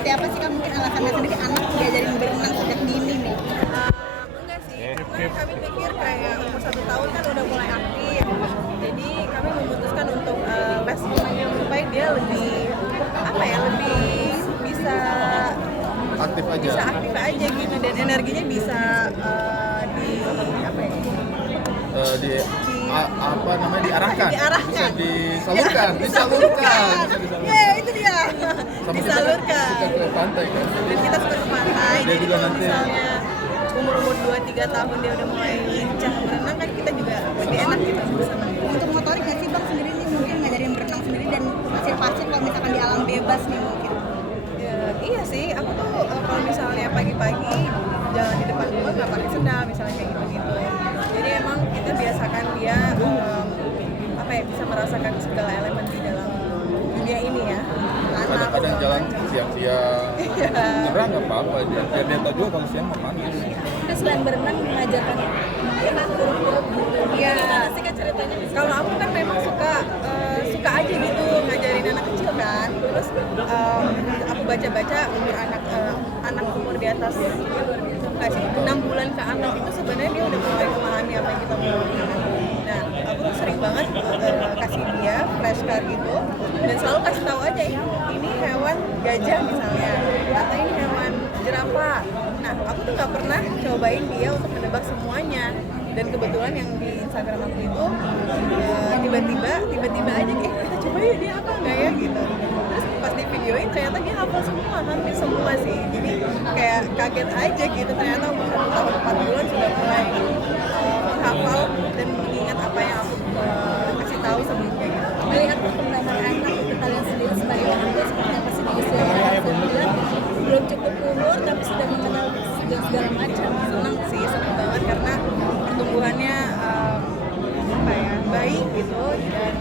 seperti apa sih Kak mungkin alasannya sendiri anak diajarin berenang sejak dini nih? Enggak sih, karena kami pikir kayak umur 1 tahun kan udah mulai aktif. Jadi kami memutuskan untuk les renangnya supaya dia lebih lebih bisa Aktif aja. bisa aktif aja gitu dan energinya bisa diarahkan. Bisa disalurkan. Ya itu dia. Sama Disalurkan. kita ke pantai kan. Dan kita suka ke pantai. Dia Jadi juga kalau nanti- misalnya umur 2-3 tahun dia udah mulai lincah berenang kan kita juga lebih enak gitu bersama. Untuk motorik nggak sih Bang sendiri nih mungkin ngajarin berenang sendiri dan pasir-pasir kalau misalkan di alam bebas nih mungkin? Ya, iya sih, aku tuh kalau misalnya pagi-pagi jalan di depan rumah nggak pakai sendal misalnya kayak gitu-gitu. Jadi emang kita biasakan dia bisa merasakan segala elemen di dalam dunia ini ya. Kadang-kadang jalan siang-siang. Gerah nggak apa-apa aja. Biar dia tahu juga kalau siang mau panas. Terus selain berenang mengajarkan Iya. Gimana sih Kak ceritanya? Kalau aku kan memang suka aja gitu ngajarin anak kecil kan. Terus aku baca-baca umur anak umur di atas 6 bulan ke atas itu sebenarnya dia udah mulai memahami apa yang kita mau. Nah, aku tuh sering banget kasih dia flashcard gitu dan selalu kasih tahu aja ini hewan gajah misalnya atau ini hewan jerapah. Nah, aku tuh nggak pernah cobain dia untuk menebak semuanya. Dan kebetulan yang di Instagram aku itu tiba-tiba aja kita coba ya dia apa nggak ya gitu. Terus pas di videoin ternyata dia hafal semua, hampir semua sih. Jadi kayak kaget aja gitu ternyata umur 1 tahun 4 bulan sudah mulai menghafal dan mengingat apa yang aku kasih tahu sebelumnya gitu. melihat perkembangan anak itu kalian sendiri sebagai orang tua seperti apa sih di usia yang belum cukup umur tapi sudah mengenal segala macam. Seneng banget karena pertumbuhannya baik gitu dan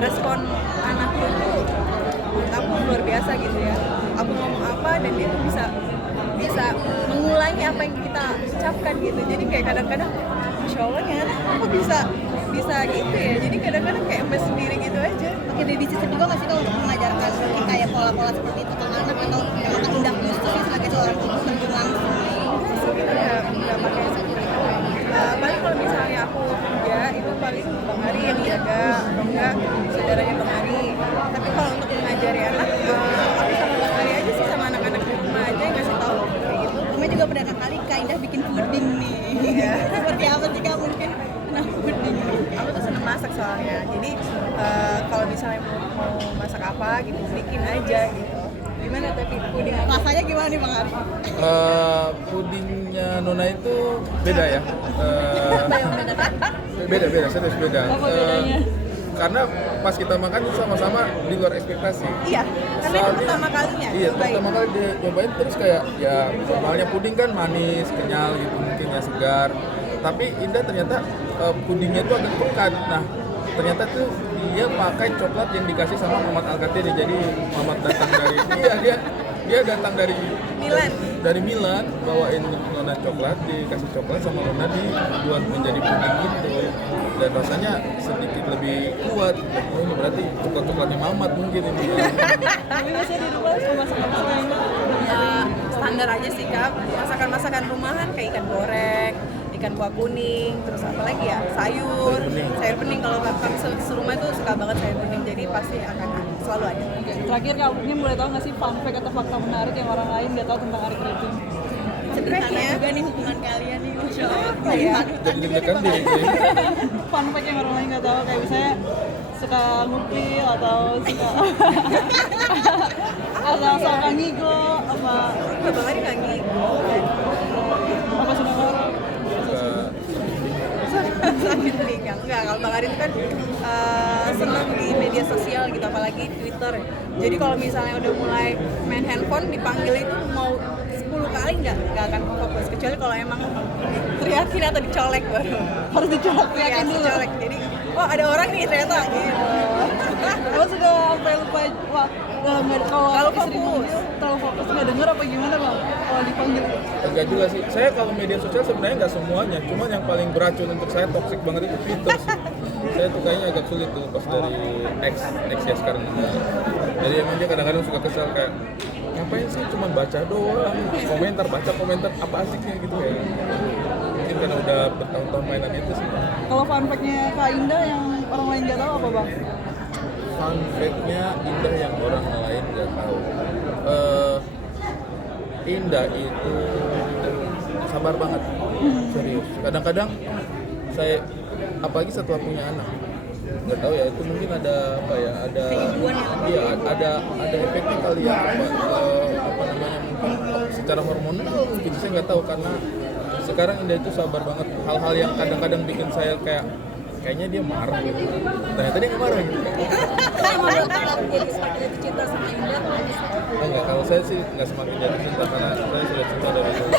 respon anakku itu menurut aku luar biasa gitu ya. Aku ngomong apa dan dia tuh bisa mengulangi apa yang kita ucapkan gitu. Jadi kayak kadang-kadang Masya Allah nih anak kok bisa gitu ya. Jadi kadang-kadang kayak emes sendiri gitu aja. Oke, babysitter juga nggak sih kalau untuk mengajarkan mungkin kayak pola-pola seperti itu ke anak atau memang kan udah khusus sih sebagai seorang ibu terjun langsung? Kita nggak pakai paling kalau misalnya aku kerja itu paling Bang Ari yang jaga atau enggak saudaranya Bang Ari. Tapi kalau untuk mengajari anak aku sama Bang Ari aja sih, sama anak-anak di rumah aja yang ngasih tahu kayak gitu. Kami juga perdana kali Kak Indah bikin puding nih. Iya. Seperti apa sih Kak mungkin? Nah, puding. Aku tuh seneng masak soalnya. Jadi kalau misalnya mau masak apa gitu bikin aja gitu. Gimana tapi puding apa? Rasanya gimana nih Bang Ari? Pudingnya Nona itu beda ya. Beda, serius beda. Apa bedanya? Karena pas kita makan itu sama-sama di luar ekspektasi. Iya, karena itu pertama kalinya. Iya, cobain. pertama kali dia cobain terus kayak ya normalnya puding kan manis, kenyal gitu mungkin ya segar. Tapi Indah ternyata pudingnya itu agak pekat. Nah, ternyata tuh dia pakai coklat yang dikasih sama Muhammad Al-Katiri. Jadi Muhammad datang dari dia datang dari Milan bawain Nona coklat, dikasih coklat sama Nona dibuat menjadi puding gitu. Dan rasanya sedikit lebih kuat. Oh, ini berarti coklatnya Mamat mungkin ini. Tapi biasanya di rumah suka masak-masak lain? Ya, standar aja sih Kak. Masakan rumahan kayak ikan goreng, ikan kuah kuning, terus apa lagi ya? Sayur bening. Kalau kami serumah itu suka banget sayur bening, jadi pasti akan selalu ada. Terakhir Kak, mungkin boleh tahu nggak sih fun fact atau fakta menarik yang orang lain nggak tahu tentang Ari Kriting? Sederhana juga nih hubungan kalian nih, Masya Allah. Apa ya? Jadi deg-degan diri. Fun fact yang orang lain nggak tahu, kayak misalnya suka ngupil atau suka atau suka ngigo apa Bang Ari nggak gitu. apa suka ngorok. Enggak, kalau Bang Ari itu kan senang di media sosial gitu, apalagi Twitter. Jadi kalau misalnya udah mulai main handphone dipanggil itu mau 10 kali nggak akan fokus, kecuali kalau emang teriakin atau dicolek baru Harus dicolok ya, yakin dulu. dicolek. Jadi oh ada orang nih ternyata gitu. Lo suka sampai lupa wah nggak kalau Kalau istri fokus. manggil, terlalu fokus nggak denger apa gimana Bang kalau dipanggil? Enggak juga sih. Saya kalau media sosial sebenarnya nggak semuanya. Cuman yang paling beracun untuk saya toksik banget itu Twitter sih. Saya tuh kayaknya agak sulit tuh pas dari X ya sekarang. Jadi emang dia kadang-kadang suka kesel kayak ngapain sih cuma baca doang, baca komentar apa asiknya gitu ya. Mungkin karena udah bertahun-tahun mainan itu sih. Kalau fun fact-nya Kak Indah yang orang lain nggak tahu apa bang? Fun fact-nya Indah yang orang lain nggak tahu. Indah itu sabar banget, serius. Kadang-kadang saya, apalagi setelah punya anak, nggak tahu ya, itu mungkin ada apa ya, iya ada efeknya kali ya, apa namanya, mungkin secara hormonal mungkin, saya nggak tahu. Karena sekarang Indah itu sabar banget, hal-hal yang kadang-kadang bikin saya kayaknya dia marah gitu, ternyata dia nggak marah gitu. Saya mau datang jadi semakin jatuh cinta sama Indah atau bisa? Enggak, kalau saya sih nggak semakin jatuh cinta karena saya sudah cinta dari dulu.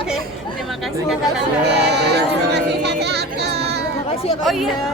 Oke, terima kasih kakak. Terima kasih sehat-sehat. Makasih ya Kak Indah.